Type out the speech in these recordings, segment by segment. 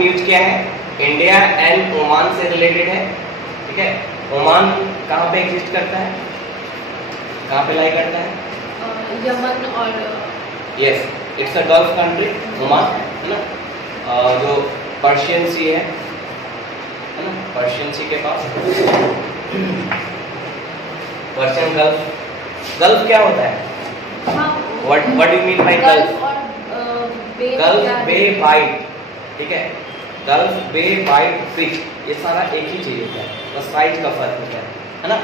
News क्या है, India and Oman से रिलेटेड है। ठीक है, ओमान कहाँ पे एग्जिस्ट करता है, कहाँ पे लाई करता है? यमन और yes, it's a gulf country Oman, है ना, जो पर्शियन सी है ना, पर्शियन सी के पास पर्शियन गल्फ। गल्फ क्या होता है? What you mean by gulf? Gulf bay bight, ठीक है, गल्फ बे बाइट फिश, ये सारा एक ही चीज होता है, बस साइज का फर्क होता है ना।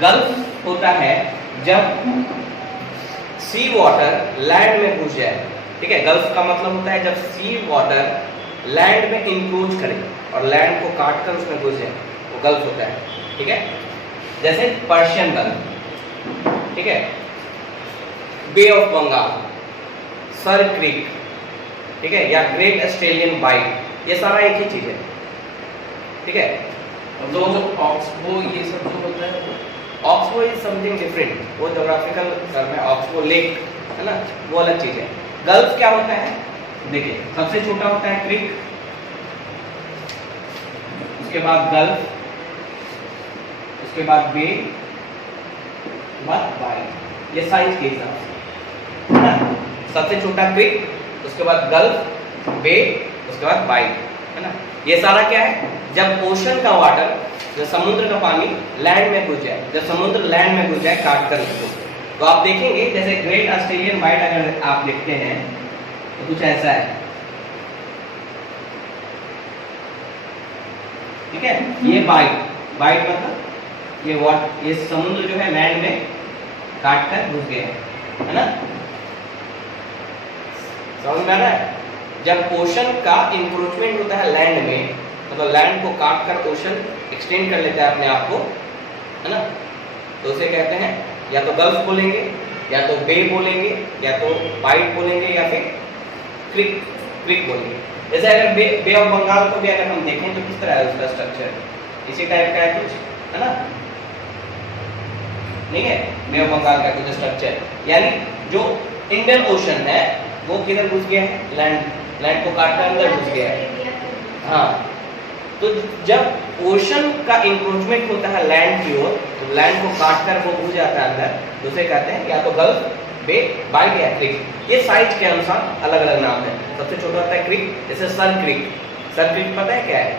गल्फ होता है जब सी वाटर लैंड में घुस जाए। ठीक है, गल्फ का मतलब होता है जब सी वाटर लैंड में इंक्रोच करे और लैंड को काट कर उसमें घुस जाए, वो गल्फ होता है। ठीक है, जैसे पर्शियन गल्फ, ठीक है, बे ऑफ बंगाल, सर क्रीक, ठीक है, या ग्रेट ऑस्ट्रेलियन बाइट, ये सारा एक ही चीज है। ठीक है, तो ऑक्सबो ये सब जो होता है, ऑक्सबो इज समथिंग डिफरेंट, वो ज्योग्राफिकल टर्म है, ऑक्सबो लेक है ना, वो अलग चीज है। गल्फ क्या होता है, देखिए, सबसे छोटा होता है क्रीक, उसके बाद गल्फ, उसके बाद बे, उसके बाद बाइट, ये साइज के हिसाब से है ना। सबसे छोटा क्रीक, उसके बाद गल्फ, बे, उसके बाद बाइट, है ना। ये सारा क्या है, जब ओशन का वाटर, जब समुद्र का पानी लैंड में घुस जाए, जब समुद्र लैंड में घुस जाए काट कर उसको, तो आप देखेंगे जैसे ग्रेट ऑस्ट्रेलियन बाइट अगर आप देखते हैं तो कुछ ऐसा है। ठीक है, ये बाइट, बाइट मतलब ये समुद्र जो है लैंड में काट कर घुस गया है ना, समझ में आ रहा है। जब ओशन का इंक्रोचमेंट होता है लैंड में, मतलब लैंड को काट कर ओशन एक्सटेंड कर लेता है अपने आप को, है ना, तो उसे कहते हैं या तो गल्फ बोलेंगे, या तो बे बोलेंगे, या तो बाइट बोलेंगे, या फिर क्रीक, क्रीक बोलेंगे। जैसे अगर बे ऑफ बंगाल को भी अगर हम देखें तो किस तरह है उसका स्ट्रक्चर, इसी टाइप का है कुछ, है ना, नहीं है, बे ऑफ बंगाल का कुछ स्ट्रक्चर, यानी जो इंडियन ओशन है वो किधर घुस गया है, लैंड को काट कर अंदर घुस गया है। हाँ, तो जब ओशन का इंक्रोचमेंट होता है लैंड की ओर, तो लैंड को काट कर वो घुस जाता है अंदर, तो उसे कहते हैं या तो गल्फ, बे, बाइट या क्रीक। ये साइज के अनुसार अलग अलग नाम है। सबसे छोटा होता है क्रीक, जैसे सर क्रीक। सर क्रीक पता है क्या है?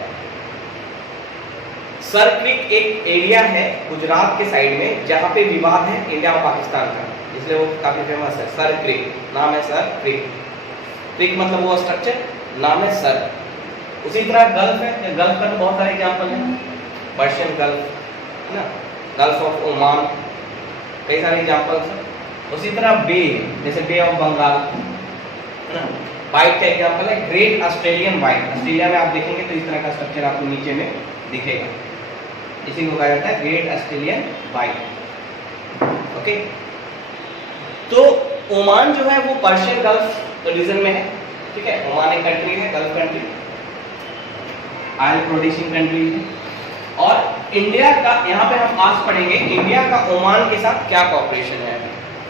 सर क्रीक एक एरिया है गुजरात के साइड में जहाँ पे विवाद है इंडिया और पाकिस्तान का, इसलिए वो काफी फेमस है। सर क्रीक नाम है, सर क्रीक, क्रीक मतलब वो स्ट्रक्चर, नाम है सर। उसी तरह गल्फ है, गल्फ का तो बहुत सारे एग्जाम्पल हैं, पर्शियन गल्फ है ना, गल्फ ऑफ ओमान, कई सारे एग्जाम्पल्स हैं। उसी तरह बे, जैसे बे ऑफ बंगाल है ना। बाइट का एग्जाम्पल है ग्रेट ऑस्ट्रेलियन बाइट, ऑस्ट्रेलिया में आप देखेंगे तो इस तरह का स्ट्रक्चर आपको नीचे में दिखेगा, इसी को कहा जाता है ग्रेट ऑस्ट्रेलियन बाइट। ओके, तो ओमान जो है वो पर्शियन गल्फ रीजन में है। ठीक है, ओमान एक कंट्री है, gulf country, oil producing country है। और इंडिया का, यहाँ पे हम आज पढ़ेंगे इंडिया का ओमान के साथ क्या कॉपरेशन है,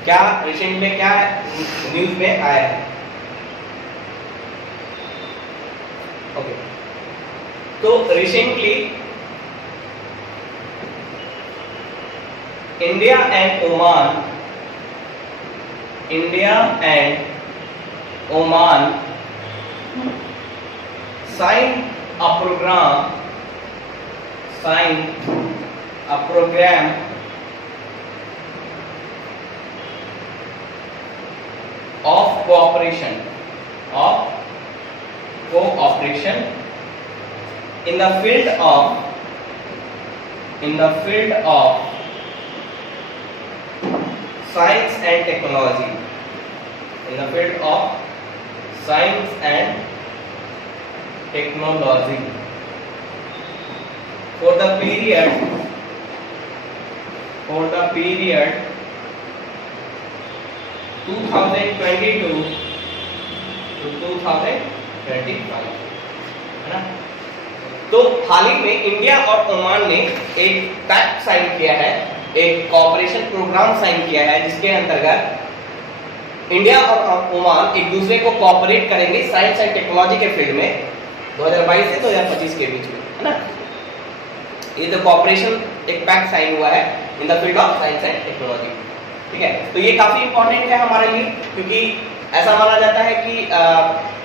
क्या रिसेंट में क्या न्यूज में आया है। ओके, तो recently India and Oman signed a program of cooperation in the field of science and technology, in the field of science and technology for the period 2022 to 2025, है ना। तो हाल ही में इंडिया और ओमान ने एक पैक्ट साइन किया है, एक कोऑपरेशन प्रोग्राम साइन किया है, जिसके अंतर्गत इंडिया और ओमान एक दूसरे को कोऑपरेट करेंगे साइंस एंड टेक्नोलॉजी के फील्ड में। 2022 से 2025 के बीच में, है ना। ये तो कॉपरेशन एक पैक्ट साइन हुआ है in the field of science and technology, ठीक है। तो ये काफी इंपॉर्टेंट है हमारे लिए, क्योंकि ऐसा माना जाता है कि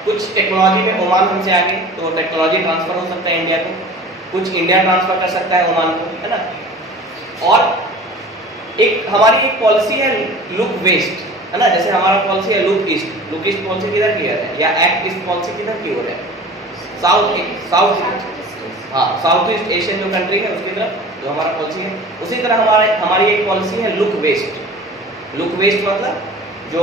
कुछ टेक्नोलॉजी में ओमान हमसे आगे, तो टेक्नोलॉजी ट्रांसफर हो सकता है इंडिया को, कुछ इंडिया ट्रांसफर कर सकता है ओमान को, है ना। और एक हमारी एक पॉलिसी है लुक वेस्ट, है ना। जैसे हमारा पॉलिसी है look east, look east policy किधर की है, या एक्ट ईस्ट पॉलिसी किधर की ओर है, साउथ ईस्ट एशियन जो कंट्री है उसकी तरफ जो हमारा पॉलिसी है। उसी तरह हमारी एक पॉलिसी है लुक वेस्ट। लुक वेस्ट मतलब जो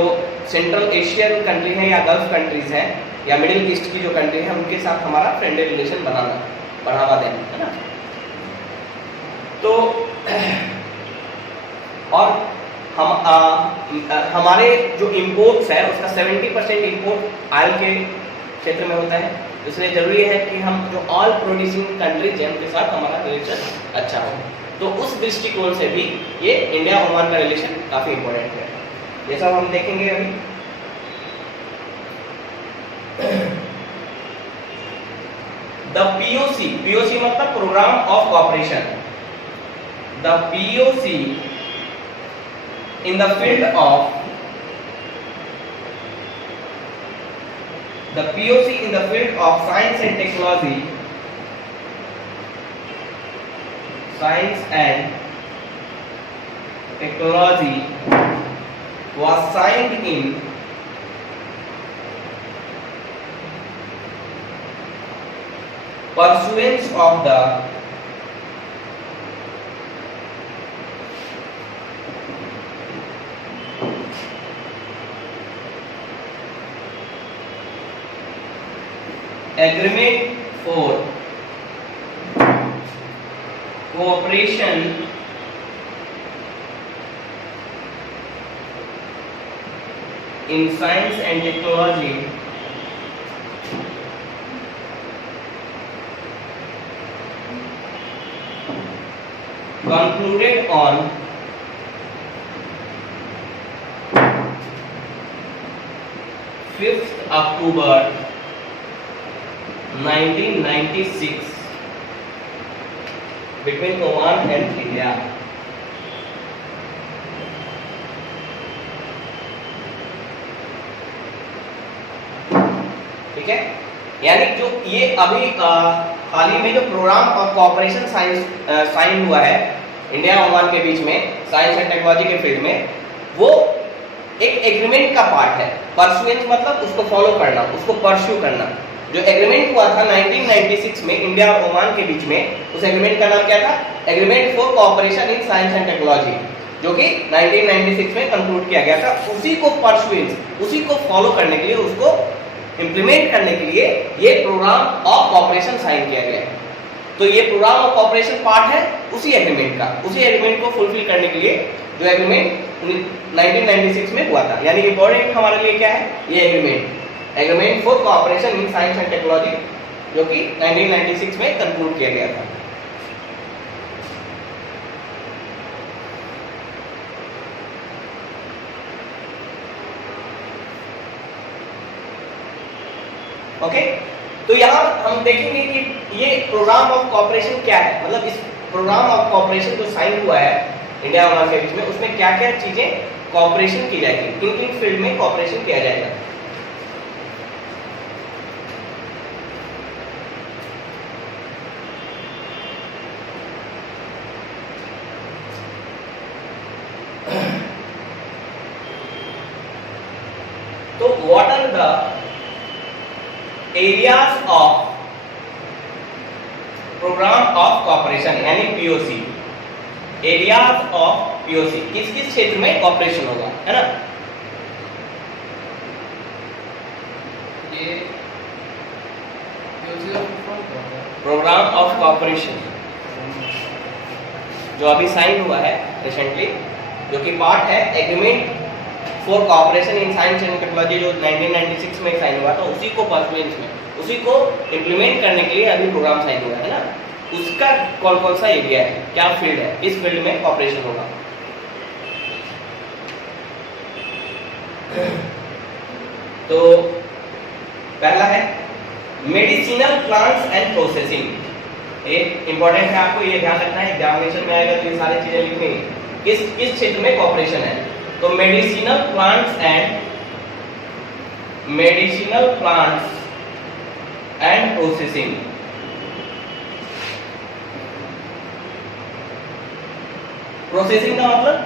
सेंट्रल एशियन कंट्री है या गल्फ कंट्रीज हैं या मिडिल ईस्ट की जो कंट्री है उनके साथ हमारा फ्रेंडली रिलेशन बनाना, बढ़ावा देना, है ना। तो और हमारे जो इंपोर्ट्स है उसका 70% इंपोर्ट ऑयल के क्षेत्र में होता है, इसलिए जरूरी है कि हम जो ऑयल प्रोड्यूसिंग कंट्रीज हैं उनके साथ हमारा रिलेशन अच्छा हो। तो उस दृष्टिकोण से भी ये इंडिया ओमान का रिलेशन काफी इंपॉर्टेंट है, ये सब हम देखेंगे अभी। द पीओसी मतलब programme of cooperation, the POC in the field of science and technology, was signed in pursuance of the agreement for cooperation in science and technology concluded on 5th October 1996 between Oman and India। ठीक है, यानी जो ये अभी हाल ही में जो programme of cooperation sign हुआ है इंडिया ओमान के बीच में साइंस एंड टेक्नोलॉजी के फील्ड में, वो एक एग्रीमेंट का पार्ट है। परसुएंस मतलब उसको फॉलो करना, उसको परस्यू करना। जो एग्रीमेंट हुआ था 1996 में इंडिया और ओमान के बीच में, उस एग्रीमेंट का नाम क्या था, agreement for cooperation in science and technology, जो कि 1996 में कंक्लूड किया गया था। उसी को परसुएंस, उसी को फॉलो करने के लिए, उसको इंप्लीमेंट करने के लिए ये प्रोग्राम ऑफ कोऑपरेशन साइन किया गया है। तो ये प्रोग्राम ऑफ कोऑपरेशन पार्ट है उसी एग्रीमेंट का। उसी एग्रीमेंट को फुलफिल करने के लिए जो एग्रीमेंट 1996 में हुआ था, यानी इंपॉर्टेंट हमारे लिए क्या है, ये agreement for cooperation in science and technology, जो कि 1996 में कंक्लूड किया गया था। ओके, तो यहाँ हम देखेंगे कि ये प्रोग्राम ऑफ कोऑपरेशन क्या है, मतलब इस प्रोग्राम ऑफ कोऑपरेशन जो साइन हुआ है इंडिया और ओमान के बीच में, उसमें क्या क्या चीजें कोऑपरेशन की जाएगी, किन किन फील्ड में कोऑपरेशन किया जाएगा। तो what are the areas of programme of cooperation यानी पीओसी, एरियाज ऑफ पीओसी, किस किस क्षेत्र में कोऑपरेशन होगा, है ना। ये प्रोग्राम ऑफ कोऑपरेशन जो अभी साइन हुआ है रिसेंटली, जो कि पार्ट है agreement for cooperation in science and technology, जो 1996 में साइन हुआ था, उसी को परफॉर्मेंस में, उसी को इंप्लीमेंट करने के लिए अभी प्रोग्राम साइन हुआ है ना। उसका कौन कौन सा एरिया है, क्या फील्ड है, इस फील्ड में कोऑपरेशन होगा। तो पहला है मेडिसिनल प्लांट्स एंड प्रोसेसिंग, ये इंपॉर्टेंट है, आपको ये ध्यान रखना है, एग्जामिनेशन में आएगा तो ये सारी चीजें लिखनी है। किस क्षेत्र में कॉपरेशन है? तो medicinal plants and processing. Processing का मतलब,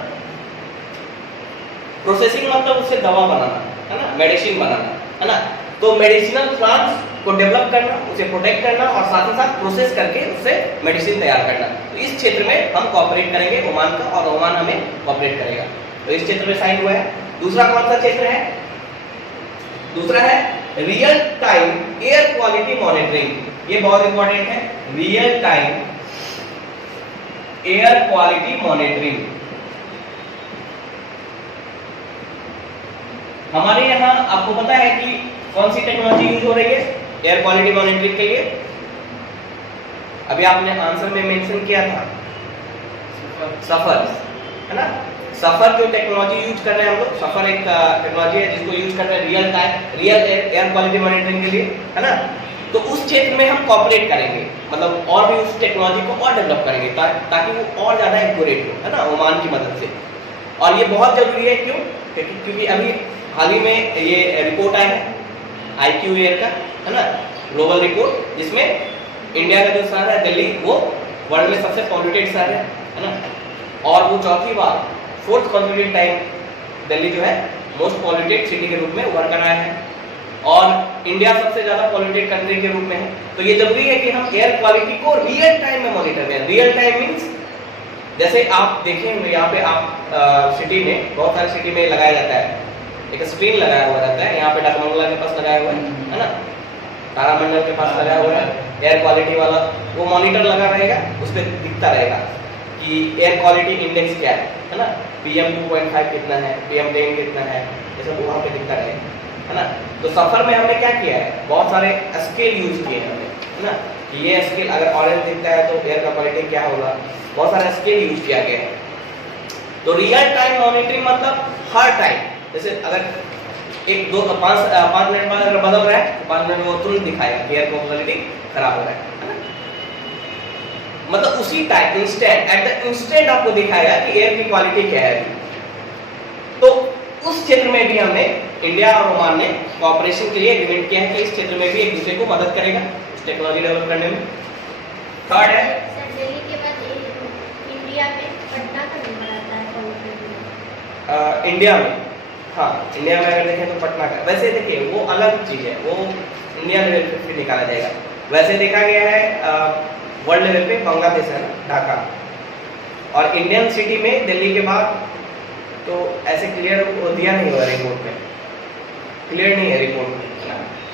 प्रोसेसिंग मतलब उससे दवा बनाना है ना, मेडिसिन बनाना है ना। तो मेडिसिनल प्लांट्स को डेवलप करना, उसे प्रोटेक्ट करना और साथ ही साथ प्रोसेस करके उससे मेडिसिन तैयार करना। तो इस क्षेत्र में हम कॉपरेट करेंगे ओमान का, और ओमान हमें कॉपरेट करेगा। तो इस क्षेत्र में साइन हुआ है। दूसरा कौन सा क्षेत्र है? दूसरा है real time air quality monitoring. ये बहुत इंपॉर्टेंट है, real time air quality monitoring. हमारे यहाँ आपको पता है कि कौन सी टेक्नोलॉजी यूज हो रही है एयर क्वालिटी मॉनिटरिंग के लिए? अभी आपने आंसर में मेंशन किया था, सफर है ना। सफर जो टेक्नोलॉजी यूज कर रहे हैं हम लोग, सफर एक टेक्नोलॉजी है जिसको यूज कर रहे हैं real time real air quality monitoring के लिए, है ना। तो उस क्षेत्र में हम कॉपरेट करेंगे, मतलब और भी उस टेक्नोलॉजी को और डेवलप करेंगे ताकि वो और ज्यादा एक्यूरेट हो, है ना, ओमान की मदद से। और ये बहुत जरूरी है, क्यों? क्योंकि अभी हाल ही में ये रिपोर्ट आया है IQ एयर का, है ना, ग्लोबल रिपोर्ट, जिसमें इंडिया का जो शहर है दिल्ली, वो वर्ल्ड में सबसे पॉल्यूटेड शहर है ना। और वो चौथी बार, फोर्थ कॉन्सिक्यूटिव टाइम दिल्ली जो है मोस्ट पॉल्यूटेड सिटी के रूप में उभर कर आया है, और इंडिया सबसे ज्यादा पॉल्यूटेड कंट्री के रूप में है। तो ये जरूरी है कि हम एयर क्वालिटी को रियल टाइम में मॉनिटर करें। रियल टाइम मींस जैसे आप देखेंगे यहाँ पे, आप सिटी में, बहुत सारी सिटी में लगाया जाता है, एक स्क्रीन लगाया हुआ रहता है, यहाँ पे डकमंगला के पास लगाया हुआ है ना, तारामंडल के पास लगाया हुआ है एयर क्वालिटी वाला, वो मॉनिटर लगा रहेगा, उस पर दिखता रहेगा कि एयर क्वालिटी इंडेक्स क्या है ना, PM 2.5 कितना है, PM 10 कितना है, ये सब वहाँ पे दिखता रहेगा, है ना। तो सफर में हमने क्या किया है, बहुत सारे स्केल यूज किए हैं हमने, है ना, कि ये स्केल अगर ऑरेंज दिखता है तो एयर का क्वालिटी क्या होगा, बहुत सारा स्केल यूज किया गया है। तो रियल टाइम मॉनिटरिंग मतलब हर टाइम, जैसे अगर 5 मिनट बाद अगर बदल रहा है तो 5 मिनट में वो तुरंत दिखाएगा कि एयर क्वालिटी खराब हो रहा है ना। मतलब उसी time instant, at the instant आपको दिखाएगा कि एयर की क्वालिटी क्या है। तो उस क्षेत्र में भी हमने, इंडिया और ओमान ने कॉपरेशन के लिए एग्रीमेंट किया है कि इस क्षेत्र में भी एक दूसरे को मदद करेगा टेक्नोलॉजी डेवलप करने में। थर्ड है दिल्ली के बाद इंडिया में पटना का नंबर आता है इंडिया में, हाँ इंडिया में अगर देखें तो पटना का, वैसे देखिए वो अलग चीज है, वो इंडिया लेवल पे निकाला जाएगा। वैसे देखा गया है वर्ल्ड लेवल पे बांग्लादेश है ना, ढाका, और इंडियन सिटी में दिल्ली के बाद तो ऐसे क्लियर दिया नहीं हुआ रिपोर्ट में, क्लियर नहीं है रिपोर्ट में,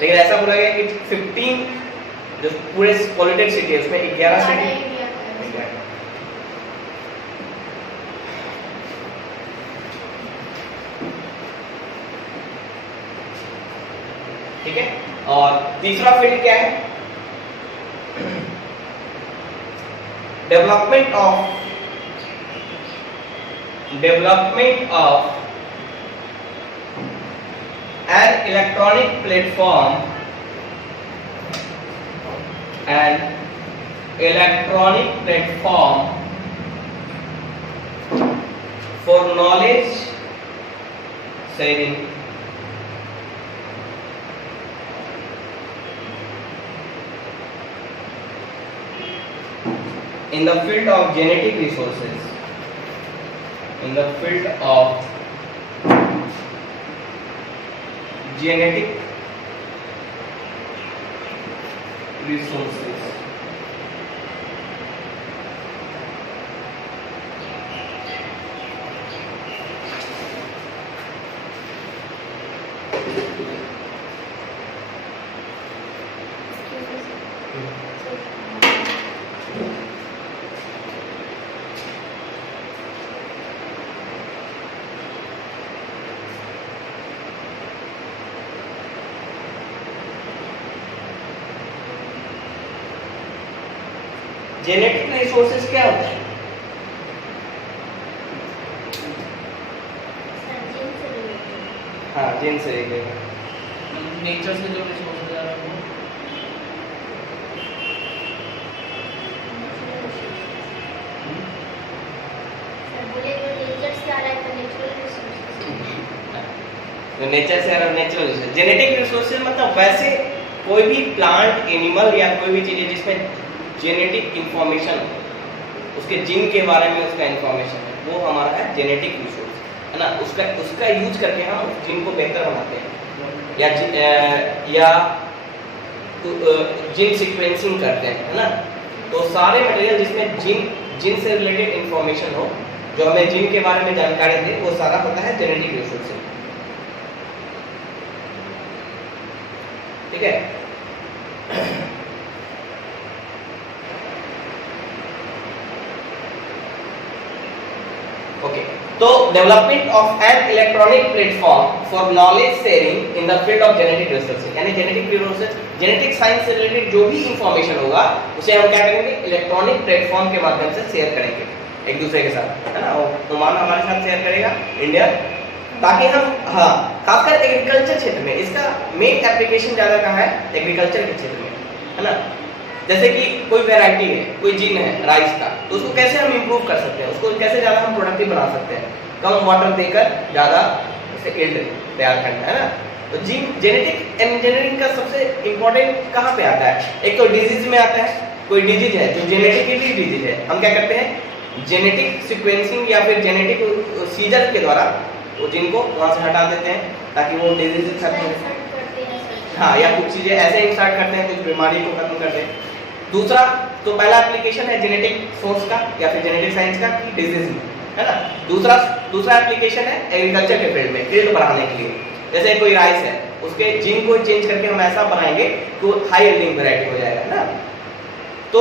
लेकिन ऐसा बोला गया कि 15 जो पूरे पॉल्यूटेड सिटी है उसमें 11 सिटी, ठीक है। और तीसरा फील्ड क्या है, development of an electronic platform for knowledge sharing in the field of genetic resources, genetic resources क्या होता है? हाँ जीन से रिलेटेड, नेचर से जो रिसोर्सेज आ रहा है वो जो नेचर से और नेचुरल रिसोर्स। जेनेटिक रिसोर्सेज मतलब वैसे कोई भी प्लांट, एनिमल या कोई भी चीज़ है जिसमें जेनेटिक इंफॉर्मेशन, उसके जीन के बारे में उसका इंफॉर्मेशन है, वो हमारा है जेनेटिक रिसोर्स, है ना। उसका यूज करके हम उस जीन को बेहतर बनाते हैं या जीन सीक्वेंसिंग करते हैं, है ना। तो सारे मटेरियल जिसमें जीन से रिलेटेड इंफॉर्मेशन हो, जो हमें जीन के बारे में जानकारी दे, वो सारा होता है जेनेटिक रिसोर्स। ठीक है। ओके, तो development of an electronic platform for knowledge sharing in the field of genetic resources, यानी जेनेटिक रिसोर्सेज, जेनेटिक साइंस से रिलेटेड जो भी इंफॉर्मेशन होगा उसे हम क्या करेंगे, इलेक्ट्रॉनिक प्लेटफॉर्म के माध्यम से शेयर करेंगे एक दूसरे के साथ, है ना। ओमान हमारे साथ शेयर करेगा, इंडिया, ताकि हम, हाँ, खासकर एग्रीकल्चर क्षेत्र में इसका मेन एप्लीकेशन ज्यादा कहाँ है, एग्रीकल्चर के क्षेत्र में, है ना। जैसे कि कोई वैरायटी है, कोई जीन है राइस का, तो उसको कैसे हम इंप्रूव कर सकते हैं, उसको कैसे ज्यादा हम प्रोडक्टिव बना सकते हैं, कम वाटर देकर ज्यादा उसे यील्ड तैयार करना, है ना। तो जीन जेनेटिक इंजीनियरिंग का सबसे इंपॉर्टेंट कहाँ पे आता है, एक तो डिजीज में आता है। कोई डिजीज है जो जेनेटिकली डिजीज है, हम क्या करते हैं, जेनेटिक सीक्वेंसिंग या फिर जेनेटिक सीजर के द्वारा वो जीन को वहां से हटा देते हैं ताकि वो डिजीज खत्म हो। हाँ, या कुछ चीजें ऐसे इंसर्ट करते हैं, कुछ बीमारी को खत्म करते हैं। दूसरा, तो पहला एप्लीकेशन है जेनेटिक सोर्स का या फिर जेनेटिक साइंस का डिजीज में, है ना। दूसरा एप्लीकेशन है एग्रीकल्चर के फील्ड में, फील्ड बढ़ाने के लिए। जैसे कोई राइस है, उसके जीन को चेंज करके हम ऐसा बनाएंगे तो हाई यील्डिंग वैरायटी हो जाएगा, है ना। तो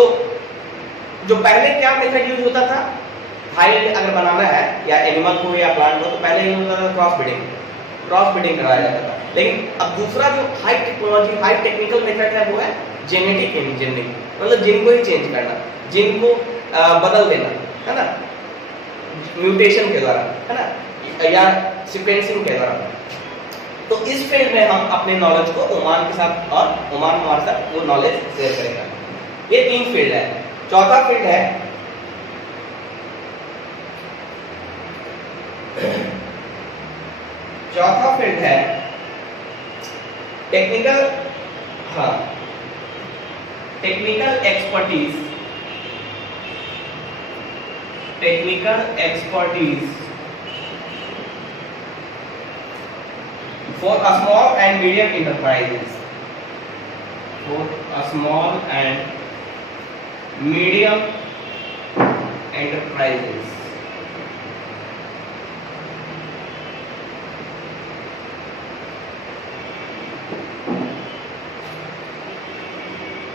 जो पहले क्या मेथड यूज होता था, हाई यील्ड अगर बनाना है या एनिमल को या प्लांट को, तो पहले यूज होता था क्रॉस ब्रीडिंग करवाया जाता था। लेकिन अब दूसरा जो high technology, high technical method है वो है जेनेटिक इंजीनियरिंग, मतलब जीन को ही चेंज करना, जीन को बदल देना, है ना, म्यूटेशन के द्वारा, है ना, या सीक्वेंसिंग के द्वारा। तो इस फील्ड में हम अपने नॉलेज को ओमान के साथ, और ओमान हमारे साथ वो नॉलेज शेयर करेगा। ये 3 फील्ड है। चौथा फील्ड है टेक्निकल, हाँ, technical expertise for a small and medium enterprises,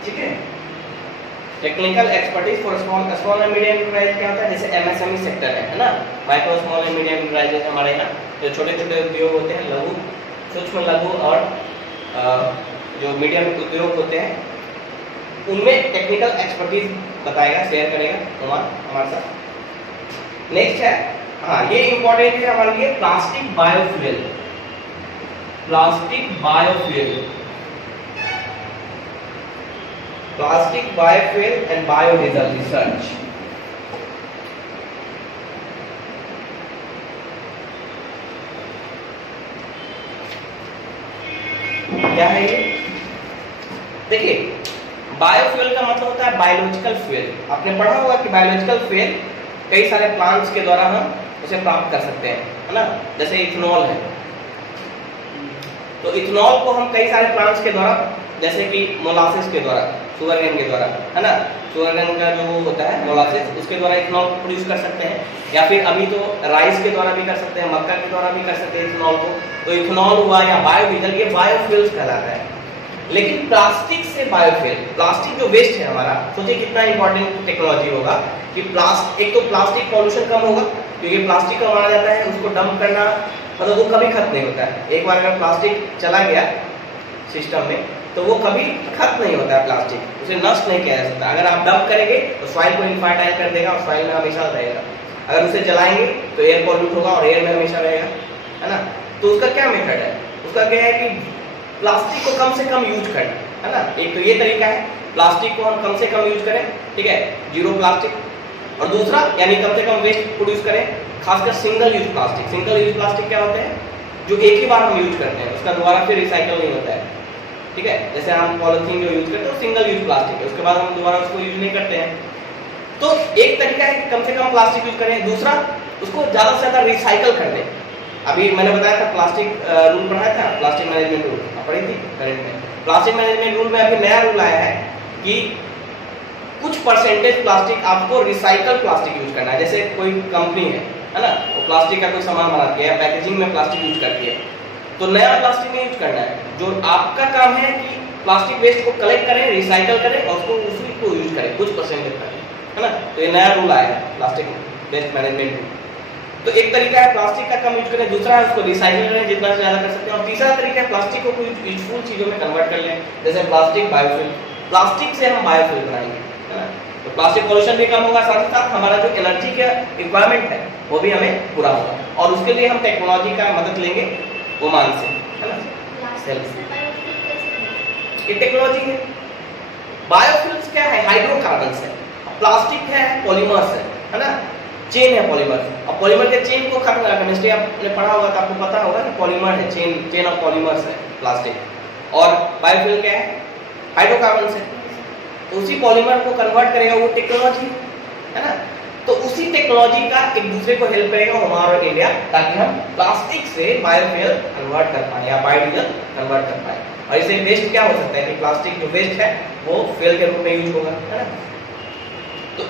ठीक है। Technical expertise for small and medium enterprise क्या होता है, जैसे एमएसएमई सेक्टर है ना, micro small and medium enterprises हमारे यहाँ जो छोटे छोटे उद्योग होते हैं, लघु, सूक्ष्म, लघु और जो मीडियम उद्योग होते हैं, उनमें टेक्निकल एक्सपर्टीज बताएगा, शेयर करेगा हमारे साथ। नेक्स्ट है, हाँ, ये इंपॉर्टेंट है हमारे लिए, plastic biofuel and biodiesel research. क्या है ये, देखिए, बायोफ्यूल का मतलब होता है बायोलॉजिकल फ्यूल। आपने पढ़ा होगा कि बायोलॉजिकल फ्यूल कई सारे प्लांट्स के द्वारा हम उसे प्राप्त कर सकते हैं, है ना। जैसे इथेनॉल है, तो इथेनॉल को हम कई सारे प्लांट्स के द्वारा, जैसे कि मोलासिस के द्वारा, शुगरकेन के द्वारा, है ना, शुगरकेन का जो होता है मोलासिस, उसके द्वारा इथेनॉल प्रोड्यूस कर सकते हैं, या फिर अभी तो राइस के द्वारा भी कर सकते हैं, मक्का के द्वारा भी कर सकते हैं इथेनॉल को। तो इथेनॉल हुआ या बायोडीजल, ये बायोफ्यूल्स कहलाता है। लेकिन प्लास्टिक से बायोफ्यूल, प्लास्टिक जो वेस्ट है हमारा, सोचिए कितना इंपॉर्टेंट टेक्नोलॉजी होगा कि एक तो प्लास्टिक पॉल्यूशन कम होगा, क्योंकि प्लास्टिक का माना जाता है उसको डंप करना, मतलब वो कभी खत्म नहीं होता है। एक बार अगर प्लास्टिक चला गया सिस्टम में तो वो कभी खत्म नहीं होता है, प्लास्टिक, उसे नष्ट नहीं किया जा सकता। अगर आप डंप करेंगे तो सॉइल को इनफर्टाइल कर देगा और सॉइल में हमेशा रहेगा। अगर उसे जलाएंगे तो एयर पॉल्यूट होगा और एयर में हमेशा रहेगा, है ना। तो उसका क्या मेथड है, उसका क्या है कि प्लास्टिक को कम से कम यूज करना, है ना। एक तो ये तरीका है, प्लास्टिक को हम कम से कम यूज करें, ठीक है, जीरो प्लास्टिक। और दूसरा, यानी कम से कम वेस्ट प्रोड्यूस करें, खासकर single use plastic. Single use plastic क्या होते हैं, जो एक ही बार हम यूज करते हैं, उसका दोबारा फिर रिसाइकल नहीं होता है। ठीक है, जैसे हम पॉलिथीन जो यूज करते हैं वो सिंगल यूज प्लास्टिक है, उसके बाद हम दोबारा उसको यूज नहीं करते हैं। तो एक तरीका है कि कम से कम प्लास्टिक यूज करें, दूसरा उसको ज्यादा से ज्यादा रिसाइकल कर दें। अभी मैंने बताया था प्लास्टिक रूल पढ़ाया था, प्लास्टिक मैनेजमेंट रूल पढ़ी थी करंट में। प्लास्टिक मैनेजमेंट रूल में अभी नया रूल आया है कि कुछ परसेंटेज प्लास्टिक आपको रिसाइकल प्लास्टिक यूज करना है। जैसे कोई कंपनी है ना, वो प्लास्टिक का कोई सामान बनाती है या पैकेजिंग में प्लास्टिक यूज करती है, तो नया प्लास्टिक नहीं यूज करना है। जो आपका काम है कि प्लास्टिक वेस्ट को कलेक्ट करें, रिसाइकल करें और उसको उसी को यूज करें कुछ परसेंटेज तक, है ना। तो ये नया रूल आया है प्लास्टिक वेस्ट मैनेजमेंट रूल। तो एक तरीका है प्लास्टिक का कम यूज करें, दूसरा है उसको रिसाइकिल करें जितना से ज्यादा कर सकते हैं, और तीसरा तरीका है प्लास्टिक को कुछ यूजफुल चीजों में कन्वर्ट कर लें। जैसे प्लास्टिक बायोफ्यूल, प्लास्टिक से हम बायोफ्यूल बनाएंगे, है ना। तो प्लास्टिक पॉल्यूशन भी कम होगा, साथ ही साथ हमारा जो एनर्जी का रिक्वायरमेंट है वो भी हमें पूरा होगा, और उसके लिए हम टेक्नोलॉजी का मदद लेंगे ओमान से, है ना। ये टेक्नोलॉजी है। बायोफ्यूल्स क्या है? हाइड्रोकार्बन्स है। प्लास्टिक है पॉलीमर्स है ना, चेन है पॉलीमर। अब पॉलीमर के चेन को खत्म करना, केमिस्ट्री आपने पढ़ा होगा तो आपको पता होगा कि पॉलीमर है, चेन ऑफ पॉलीमर्स है प्लास्टिक। और बायोफ्यूल क्या है? हाइड्रोकार्बन्स है। उसी पॉलीमर को कन्वर्ट करेगा वो टेक्नोलॉजी, है ना। तो उसी टेक्नोलॉजी का एक दूसरे को हेल्प करेगा हमारा इंडिया, ताकि हम प्लास्टिक से बायोफ्यूल कन्वर्ट कर पाए या बायोडीजल कन्वर्ट कर पाए। और इससे वेस्ट क्या हो सकता है कि प्लास्टिक जो वेस्ट है वो फ्यूल के रूप में यूज होगा, है ना। तो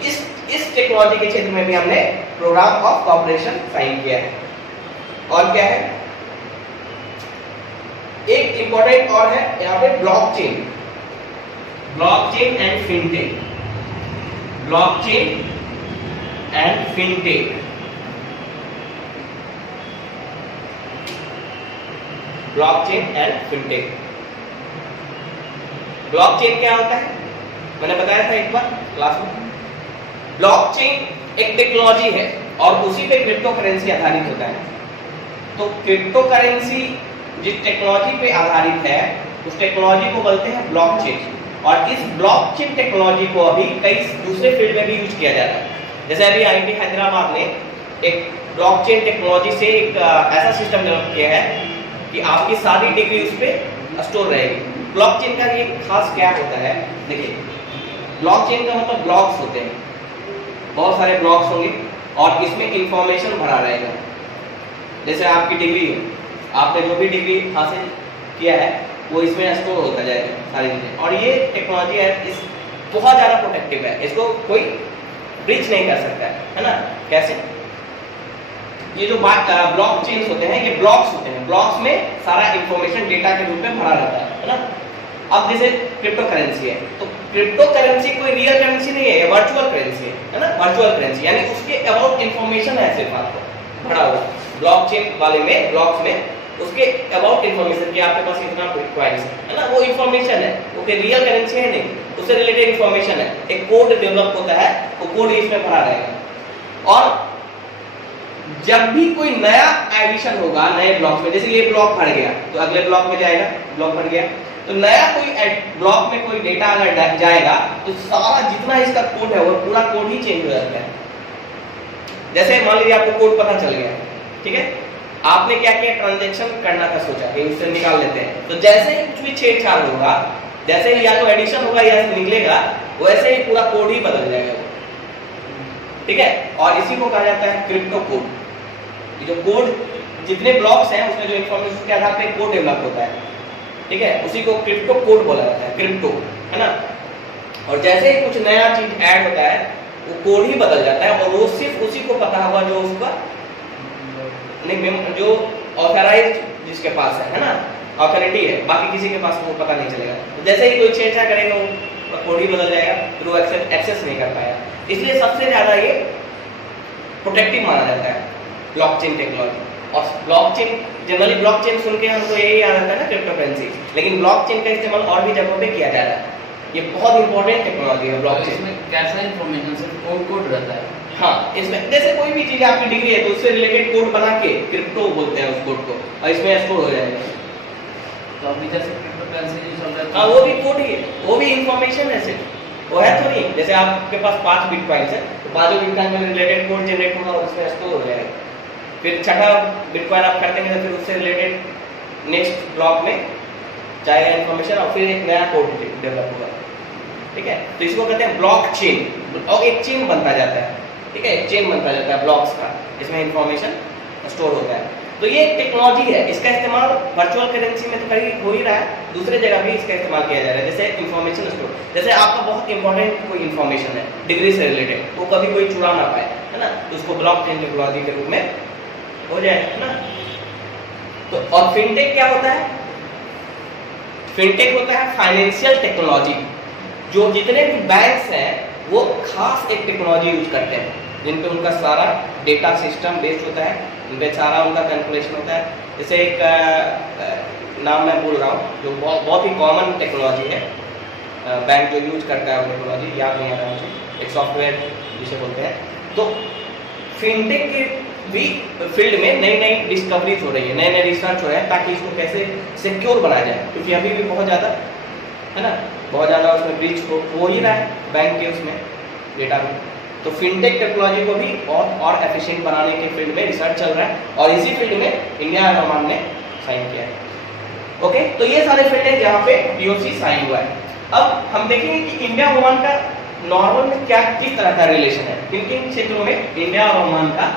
इस टेक्नोलॉजी के क्षेत्र में भी हमने प्रोग्राम ऑफ कॉपरेशन साइन किया है। और क्या है, एक इंपॉर्टेंट और है यहाँ पे blockchain, blockchain and fintech, blockchain and fintech. Blockchain and fintech. Blockchain क्या होता है? मैंने बताया था एक बार क्लास में। ब्लॉकचेन एक टेक्नोलॉजी है और उसी पे क्रिप्टो करेंसी आधारित होता है। तो क्रिप्टो करेंसी जिस टेक्नोलॉजी पे आधारित है उस टेक्नोलॉजी को बोलते हैं ब्लॉकचेन, और इस ब्लॉकचेन टेक्नोलॉजी को अभी कई दूसरे फील्ड में भी यूज किया जा रहा है। जैसे अभी आईआईटी हैदराबाद ने एक ब्लॉकचेन टेक्नोलॉजी से एक ऐसा सिस्टम डेवलप किया है कि आपकी सारी डिग्री उस पर स्टोर रहेगी। ब्लॉकचेन का ये खास क्या होता है, देखिए ब्लॉकचेन का मतलब ब्लॉक्स होते हैं, बहुत सारे ब्लॉक्स होंगे और इसमें इंफॉर्मेशन भरा रहेगा। जैसे आपकी डिग्री है, आपने जो भी डिग्री हासिल किया है वो इसमें स्टोर होता जाएगा सारी चीजें। और ये टेक्नोलॉजी है, इस बहुत ज्यादा प्रोटेक्टिव है, इसको कोई ब्रीच नहीं कर सकता है ना। कैसे? ये जो ब्लॉकचेन्स होते हैं ये ब्लॉक्स होते हैं, ब्लॉक्स में सारा इंफॉर्मेशन डेटा के रूप में भरा रहता है ना। अब जैसे क्रिप्टो करेंसी है, तो क्रिप्टो करेंसी कोई रियल करेंसी नहीं है, ये वर्चुअल करेंसी है ना। वर्चुअल करेंसी यानी उसके अबाउट इंफॉर्मेशन है सिर्फ आपको भरा हुआ। ब्लॉकचेन वाले में, ब्लॉक्स में उसके अबाउट इंफॉर्मेशन कि आपके पास इतना बिटकॉइंस है ना, वो इंफॉर्मेशन है, वो कोई रियल करेंसी है नहीं, उससे रिलेटेड इंफॉर्मेशन है। एक कोड डेवलप होता है, वो कोड इसमें भरा रहेगा। और जब भी कोई नया एडिशन होगा नए ब्लॉक में, जैसे ये ब्लॉक भर गया तो अगले ब्लॉक में जाएगा, ब्लॉक भर गया तो नया कोई ब्लॉक में कोई डेटा अगर जाएगा तो सारा जितना इसका कोड है वो पूरा कोड ही चेंज हो जाता है। जैसे मान लीजिए आपको कोड पता चल गया, ठीक है, आपने क्या किया, ट्रांजैक्शन करना का सोचा कि उससे निकाल लेते हैं, तो जैसे ही कुछ भी छेड़छाड़ होगा, जैसे ही या तो एडिशन होगा या निकलेगा, वैसे ही पूरा कोड ही बदल जाएगा, ठीक है। और इसी को कहा जाता है क्रिप्टो कोड। ये जो कोड जितने ब्लॉक्स हैं उसमें जो इंफॉर्मेशन के आधार पर कोड डेवलप होता है, ठीक है, उसी को क्रिप्टो कोड बोला जाता है, क्रिप्टो, है ना। और जैसे ही कुछ नया चीज ऐड होता है वो कोड ही बदल जाता है, और वो सिर्फ उसी को पता होगा जो उसका जो ऑथराइज्ड जिसके पास है ना, ऑथोरिटी है, बाकी किसी के पास वो पता नहीं चलेगा। तो जैसे ही कोई छेड़छाड़ करेगा वो कोड ही बदल जाएगा, फिर वो एक्सेस नहीं कर पाएगा। इसलिए सबसे ज्यादा ये प्रोटेक्टिव माना जाता है ब्लॉकचेन टेक्नोलॉजी। और ब्लॉकचेन जनरली ब्लॉकचेन सुन के हमको यही याद आता है ना क्रिप्टो करेंसी, लेकिन ब्लॉकचेन का इस्तेमाल और भी जगहों पे किया जा रहा है। ये बहुत इंपॉर्टेंट टेक्नोलॉजी है ब्लॉकचेन। इसमें कैसा इंफॉर्मेशन सिर्फ कोड रहता है? हाँ, इसमें जैसे कोई भी चीज आपकी डिग्री है तो उससे रिलेटेड कोड बना के क्रिप्टो बोलते हैं उस कोड को, और इसमें स्टोर हो जाएगा। तो अभी जैसे क्रिप्टो करेंसी जो चल रहा है, हाँ, वो भी कोड ही है, वो भी इंफॉर्मेशन है सिर्फ, वो है तो नहीं। जैसे आपके पास 5 बिटकॉइंस है तो 5 बिटकॉइन में रिलेटेड कोड जनरेट होगा और उसमें स्टोर हो जाएगा, फिर छठा बिटकॉइन आप खरीदेंगे तो फिर उससे रिलेटेड नेक्स्ट ब्लॉक में जाएगा इन्फॉर्मेशन और फिर एक नया कोड डेवलप होगा। ठीक है, तो इसको कहते हैं ब्लॉक चेन, और एक चेन बनता जाता है। ठीक है, एक चेन बनता जाता है ब्लॉक्स का, इसमें इंफॉर्मेशन स्टोर होता है। तो ये टेक्नोलॉजी है, इसका इस्तेमाल वर्चुअल करेंसी में तो कहीं हो ही रहा है, दूसरे जगह भी इसका इस्तेमाल किया जा रहा है। जैसे इंफॉर्मेशन स्टोर, जैसे आपका बहुत इंपॉर्टेंट कोई इंफॉर्मेशन है डिग्री से रिलेटेड, वो कभी कोई चुरा ना पाए, है ना, तो उसको ब्लॉक चेन टेक्नोलॉजी के रूप में हो जाए, है ना। तो और फिनटेक क्या होता है? फिनटेक होता है फाइनेंशियल टेक्नोलॉजी, जो जितने भी बैंक्स हैं वो खास एक टेक्नोलॉजी यूज करते हैं, जिन पे उनका सारा डेटा सिस्टम बेस्ड होता है, उन पे सारा उनका कैलकुलेशन होता है। जैसे एक नाम मैं बोल रहा हूँ जो बहुत ही कॉमन टेक्नोलॉजी है, बैंक जो यूज करता है वो टेक्नोलॉजी याद नहीं आ रहा मुझे, एक सॉफ्टवेयर जिसे बोलते हैं। तो फिनटेक के भी फील्ड में नई नई डिस्कवरीज हो रही है, नए नए रिसर्च हो रहे हैं ताकि इसको कैसे सिक्योर बनाया जाए, क्योंकि अभी भी बहुत ज़्यादा, है ना, बहुत ज़्यादा उसमें ब्रीच हो ही रहा है बैंक के उसमें डेटा में। तो फिनटेक टेक्नोलॉजी को भी और एफिशिएंट बनाने के फील्ड में रिसर्च चल रहा है, और इसी फील्ड में इंडिया और ओमान ने साइन किया है। ओके, तो ये सारे फील्ड है जहाँ पे पीओसी साइन हुआ है। अब हम देखेंगे कि इंडिया ओमान का नॉर्मल में क्या किस तरह का रिलेशन है, किन किन क्षेत्रों में इंडिया और ओमान का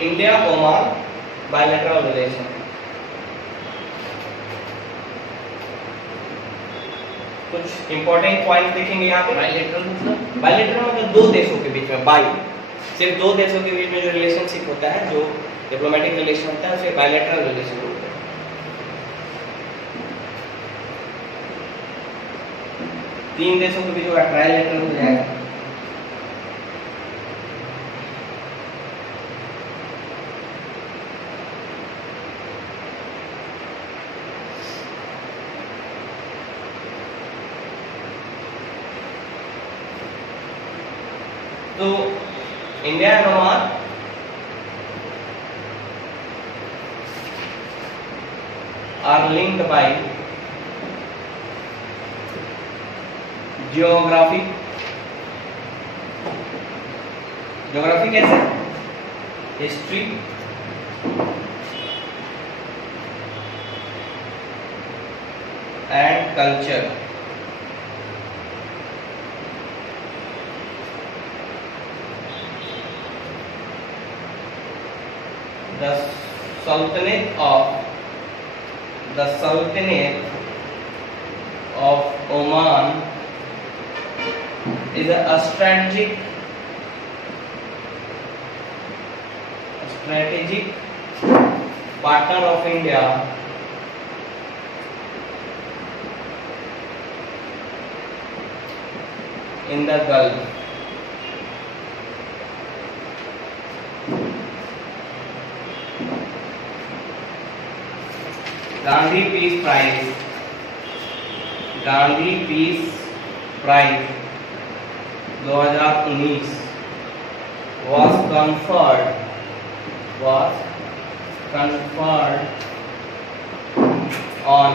इंडिया ओमान बायलैटरल रिलेशन। कुछ इंपॉर्टेंट पॉइंट देखेंगे यहाँ पे। बायलैटरल मतलब दो देशों के बीच में, बाई सिर्फ दो देशों के बीच में जो रिलेशनशिप होता है, जो डिप्लोमेटिक रिलेशन होता है, उसे बायलैटरल रिलेशन बोलते हैं। तीन देशों के बीच होगा ट्राइलैटरल हो जाएगा। तो India and Oman are linked by geography. Geography कैसे? History, and culture. The Sultanate of Oman is a strategic partner of India in the Gulf. Gandhi Peace Prize 2019 was conferred on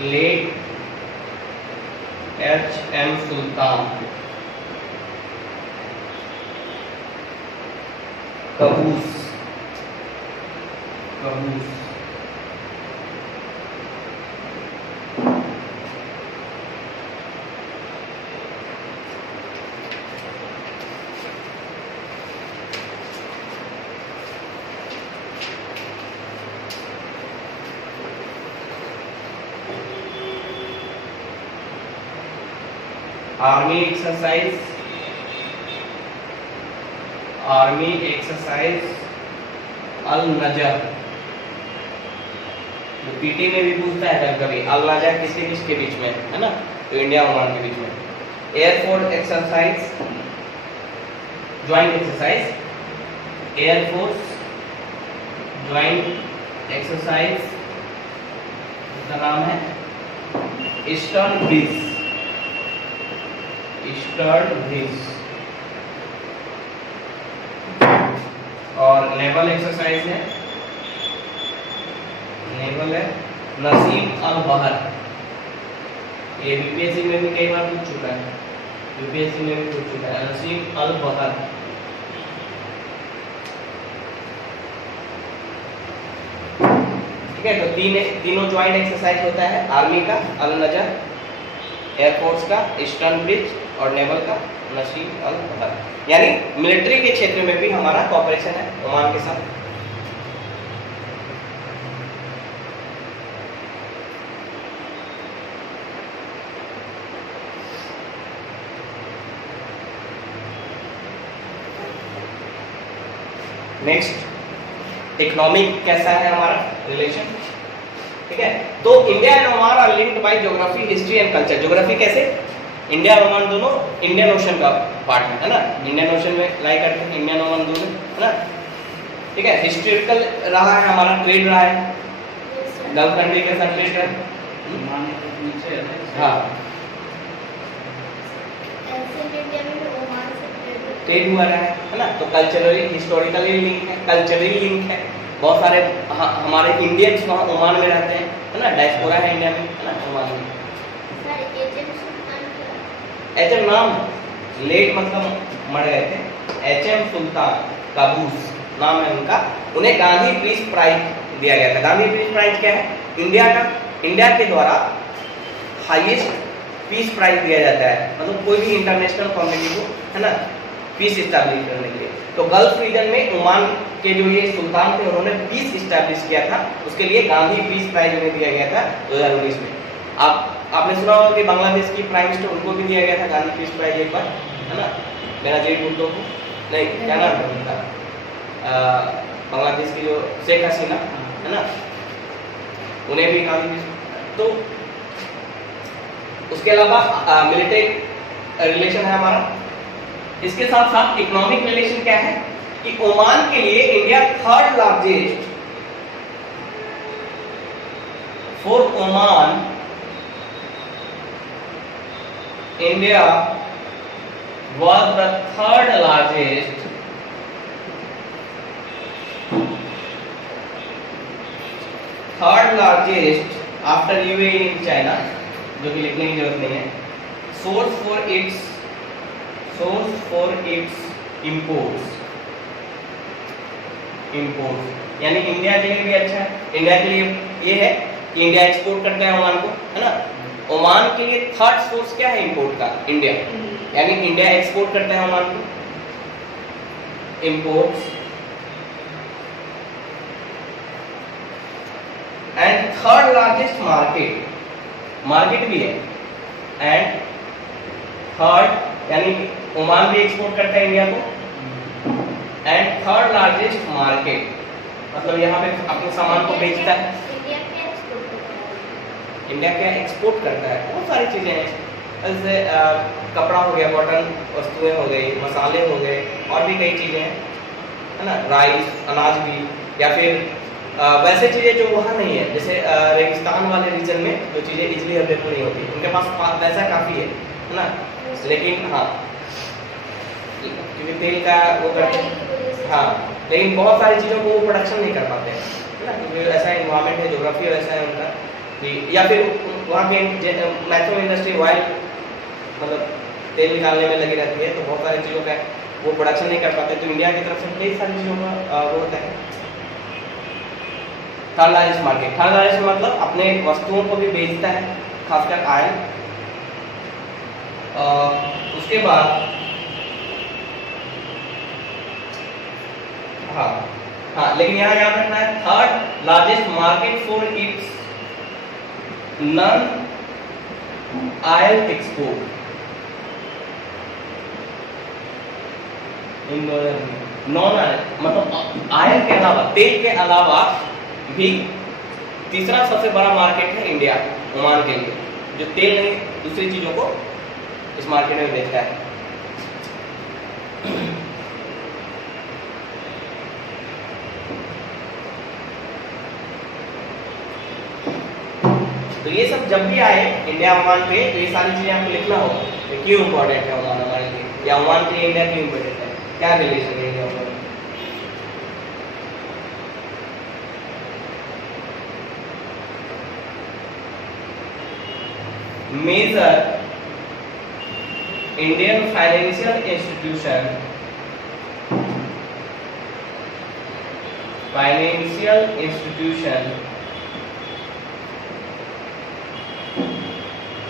late H.M. Sultan Qaboos। Army exercise अल नजर, जो PT में भी पूछता है कभी, अल नजर किसके बीच में है ना, तो इंडिया ओमान के बीच में। Air force exercise, joint exercise, air force joint exercise, इसका नाम है ईस्टर्न ब्रिज। और नेवल एक्सरसाइज है नेवल है नसीम अल बहर, ये यूपीएससी में भी कई बार पूछ चुका है, यूपीएससी में भी पूछ चुका है, नसीम अल बहर। ठीक है, तो तीनों ज्वाइंट एक्सरसाइज होता है, आर्मी का अल नजर, एयरफोर्स का ईस्टर्न ब्रिज और नेवल का नसीम अल बहर। यानी मिलिट्री के क्षेत्र में भी हमारा कॉपरेशन है ओमान के साथ। नेक्स्ट, इकोनॉमिक कैसा है हमारा रिलेशन। ठीक है, तो India and Oman are linked by geography, history and culture. Geography कैसे, इंडिया और ओमान दोनों इंडियन ओशन का पार्ट है ना, इंडियन ओशन में लाई करते हैं इंडियन ओमान दोनों, है ना। ठीक है, हिस्टोरिकल रहा है हमारा, ट्रेड रहा है, गल्फ कंट्री के साथ ट्रेड है। नीचे है ना। हाँ, एंशिएंट इंडिया में भी ओमान से ट्रेड हुआ रहा है ना। तो कल्चरली हिस्टोरिकली लिंक है, कल्चरली लिंक है। बहुत सारे हमारे इंडियंस वहाँ ओमान में रहते हैं, है ना, डायस्पोरा है इंडिया में, है ना, ओमान में। सर एचएम सुल्तान क्या? एचएम नाम, लेट मतलब मर गए थे, एचएम सुल्तान काबूस नाम है उनका। उन्हें गांधी पीस प्राइज दिया गया था। गांधी पीस प्राइज क्या है, इंडिया के द्वारा हाईएस्ट पीस प्राइज दिया जाता है, मतलब कोई भी इंटरनेशनल कम्युनिटी को, है ना, पीस इस्टेब्लिश करने के लिए। तो गल्फ रीजन में ओमान के जो ये सुल्तान थे उन्होंने पीस इस्टेब्लिश किया था, उसके लिए गांधी पीस प्राइज उन्हें दिया गया था 2019 में। आपने सुना होगा कि बांग्लादेश की प्राइम मिनिस्टर, उनको भी दिया गया था गांधी पीस प्राइज एक बार, है ना, बेनजीर भुट्टो को, नहीं क्या नाम है उनका, बांग्लादेश की जो शेख हसीना, है ना, उन्हें भी गांधी पीस। तो उसके अलावा मिलिट्री रिलेशन है हमारा। इसके साथ साथ इकोनॉमिक रिलेशन क्या है कि ओमान के लिए India third largest, for Oman India was the third largest after UAE in China, जो कि लिखने की जरूरत नहीं है। सोर्स फॉर इट्स इंपोर्ट्स, यानी इंडिया के लिए भी अच्छा है। इंडिया के लिए ये है कि इंडिया एक्सपोर्ट करता है ओमान को, है ना। ओमान के लिए थर्ड सोर्स क्या है इंपोर्ट का, इंडिया, यानी इंडिया एक्सपोर्ट करता है ओमान को, imports. And third largest market भी है, एंड थर्ड, यानी ओमान भी एक्सपोर्ट करता है इंडिया को, एंड थर्ड लार्जेस्ट मार्केट, मतलब यहाँ पे अपने सामान को बेचता है। इंडिया क्या एक्सपोर्ट करता है, बहुत सारी चीजें हैं, जैसे कपड़ा हो गया, कॉटन वस्तुएं हो गई, मसाले हो गए, और भी कई चीजें हैं, है ना, राइस, अनाज भी, या फिर वैसे चीजें जो वहाँ नहीं है, जैसे रेगिस्तान वाले रीजन में जो चीजें इजीली अवेलेबल नहीं होती, उनके पास पैसा काफी है ना, लेकिन हाँ, क्योंकि तेल का वो करते हैं, हाँ, लेकिन बहुत सारी चीज़ों को वो प्रोडक्शन नहीं कर पाते हैं, है ना, क्योंकि ऐसा इन्वायरमेंट है, ज्योग्राफी वैसा है उनका कि, या फिर वहाँ के मैक्सिमम इंडस्ट्री ऑयल, मतलब तेल निकालने में लगी रहती है, तो बहुत सारी चीज़ों का वो प्रोडक्शन नहीं कर पाते। तो इंडिया की तरफ से कई सारी चीज़ों का वो होता है। Third largest market, third largest मतलब अपने वस्तुओं को भी बेचता है, खासकर आयल। उसके बाद हाँ, लेकिन यहाँ याद रखना है, third largest market for its non oil export. Non oil मतलब आयल के अलावा, तेल के अलावा भी तीसरा सबसे बड़ा मार्केट है इंडिया ओमान के लिए, जो तेल नहीं दूसरी चीजों को इस मार्केट में बेचता है। तो ये सब जब भी आए इंडिया ओमान पे, तो ये सारी चीजें आपको लिखना होगा, तो क्यों इंपॉर्टेंट है ओमान हमारे लिए, या ओमान के लिए इंडिया क्यों इंपॉर्टेंट है, क्या रिलेशन है India Oman. Major Indian financial institution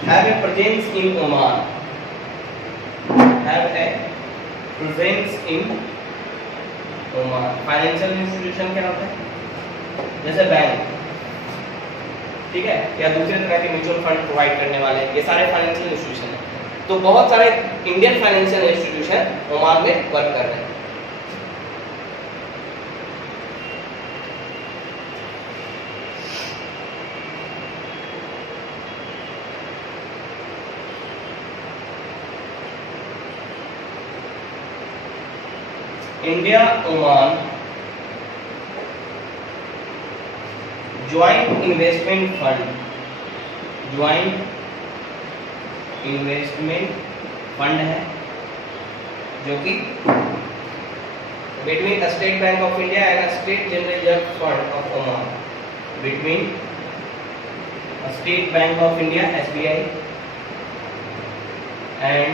have a presence in Oman. Have a presence in Oman. Financial institution क्या होता है? जैसे बैंक, ठीक है, या दूसरे तरह के म्यूचुअल फंड प्रोवाइड करने वाले, ये सारे फाइनेंशियल इंस्टीट्यूशन हैं। तो बहुत सारे इंडियन फाइनेंशियल इंस्टीट्यूशन ओमान में वर्क कर रहे हैं। India Oman joint investment fund है, जो कि between State Bank of India and State General Reserve Fund of Oman, between State Bank of India SBI and